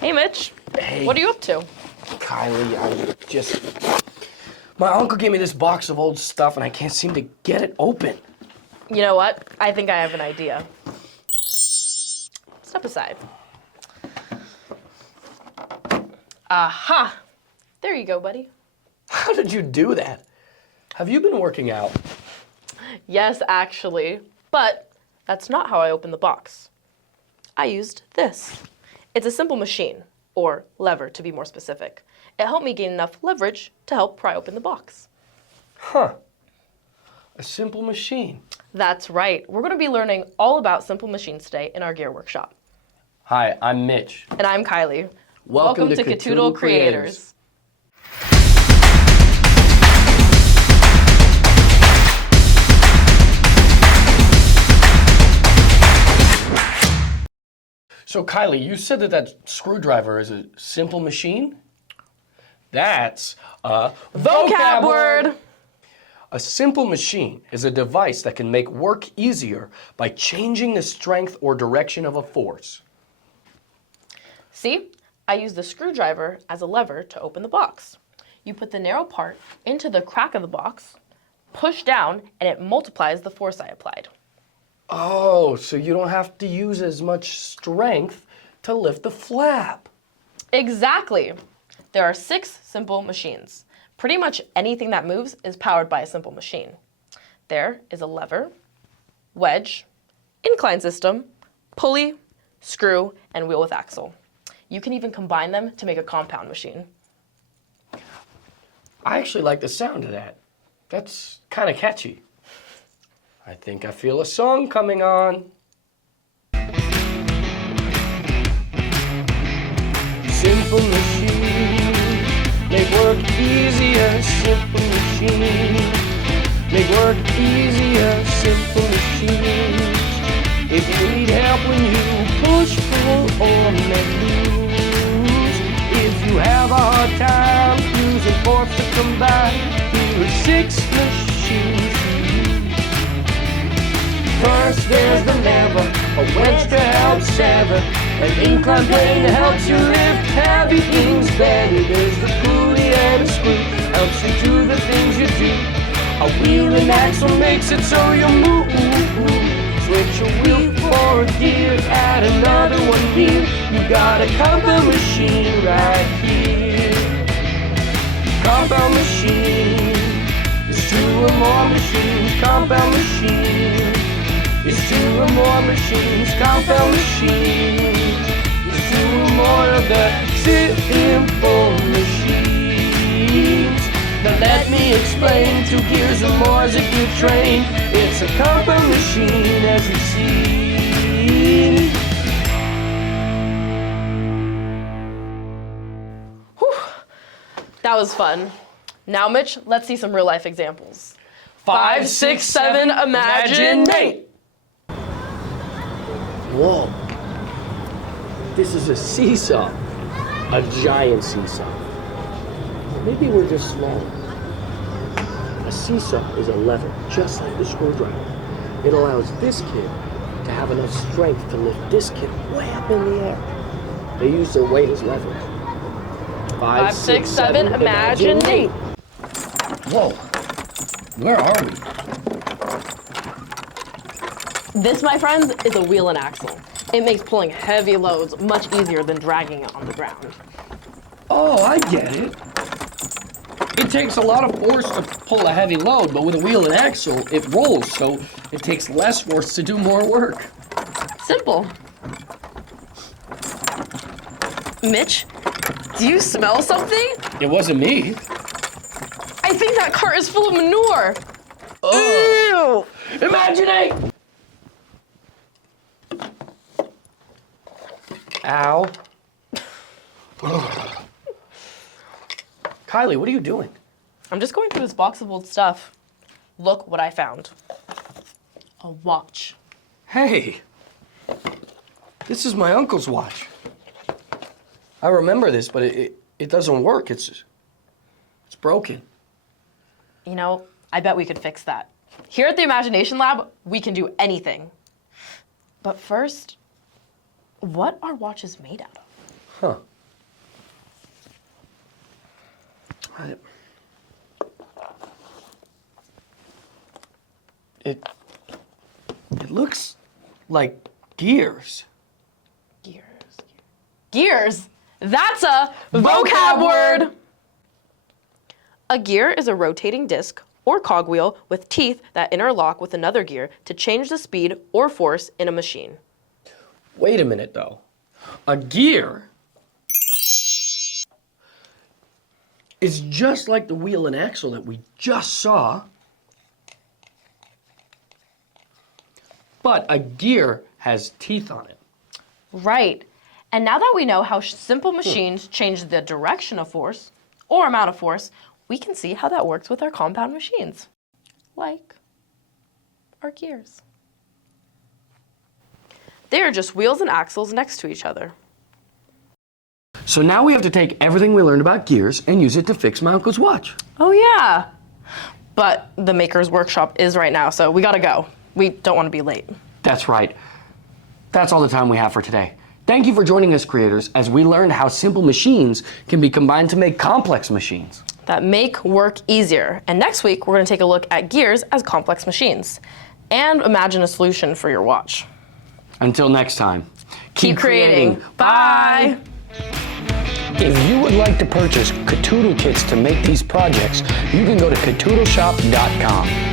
Hey, Mitch. Hey. What are you up to? Kylie, my uncle gave me this box of old stuff and I can't seem to get it open. You know what? I think I have an idea. Step aside. Aha! There you go, buddy. How did you do that? Have you been working out? Yes, actually. But that's not how I opened the box. I used this. It's a simple machine, or lever to be more specific. It helped me gain enough leverage to help pry open the box. Huh. A simple machine. That's right. We're going to be learning all about simple machines today in our gear workshop. Hi, I'm Mitch. And I'm Kylie. Welcome to Kitoodle Creators. So Kylie, you said that screwdriver is a simple machine? That's a Vocab word! A simple machine is a device that can make work easier by changing the strength or direction of a force. See, I use the screwdriver as a lever to open the box. You put the narrow part into the crack of the box, push down, and it multiplies the force I applied. Oh, so you don't have to use as much strength to lift the flap. Exactly. There are 6 simple machines. Pretty much anything that moves is powered by a simple machine. There is a lever, wedge, incline system, pulley, screw, and wheel with axle. You can even combine them to make a compound machine. I actually like the sound of that. That's kind of catchy. I think I feel a song coming on. Simple machine, make work easier. Simple machine, make work easier. Simple machine. If you need help when you push, pull, or make loose, if you have a hard time using force to combine, here are 6 machines to use. First, there's the lever, a wedge to help sever, an incline plane that helps you lift heavy things better. There's the pulley and a screw, helps you do the things you do. A wheel and axle makes it so you move. Switch a wheel for a gear, add another one here. You got a compound machine right here. Compound machine, there's 2 or more machines. Compound machine, there's 2 or more machines. Compound machine, there's 2 or more of the simple machines. Now let me explain, 2 gears or more is a gear train. It's a compound machine as you see. Whew. That was fun. Now, Mitch, let's see some real life examples. 5, 6, 7, imagine Nate. Whoa. This is a seesaw. A giant seesaw. Maybe we're just small. A seesaw is a lever, just like the screwdriver. It allows this kid to have enough strength to lift this kid way up in the air. They use their weight as leverage. 5, 6, 7, imagine Nate. Whoa. Where are we? This, my friends, is a wheel and axle. It makes pulling heavy loads much easier than dragging it on the ground. Oh, I get it. It takes a lot of force to pull a heavy load, but with a wheel and axle, it rolls, so it takes less force to do more work. Simple. Mitch, do you smell something? It wasn't me. I think that cart is full of manure. Ew! Imaginate! Ow. Kylie, what are you doing? I'm just going through this box of old stuff. Look what I found. A watch. Hey, this is my uncle's watch. I remember this, but it doesn't work. It's broken. You know, I bet we could fix that. Here at the Imagination Lab, we can do anything. But first, what are watches made out of? Huh. It looks like gears. Gears. Gears? That's a vocab word! A gear is a rotating disc or cogwheel with teeth that interlock with another gear to change the speed or force in a machine. Wait a minute, though. A gear is just like the wheel and axle that we just saw, but a gear has teeth on it. Right. And now that we know how simple machines change the direction of force or amount of force, we can see how that works with our compound machines, like our gears. They are just wheels and axles next to each other. So now we have to take everything we learned about gears and use it to fix my uncle's watch. Oh yeah. But the maker's workshop is right now, so we gotta go. We don't want to be late. That's right. That's all the time we have for today. Thank you for joining us, creators, as we learned how simple machines can be combined to make complex machines. That make work easier. And next week, we're going to take a look at gears as complex machines and imagine a solution for your watch. Until next time, Keep creating. Bye. If you would like to purchase Kitoodle kits to make these projects, you can go to kitoodleshop.com.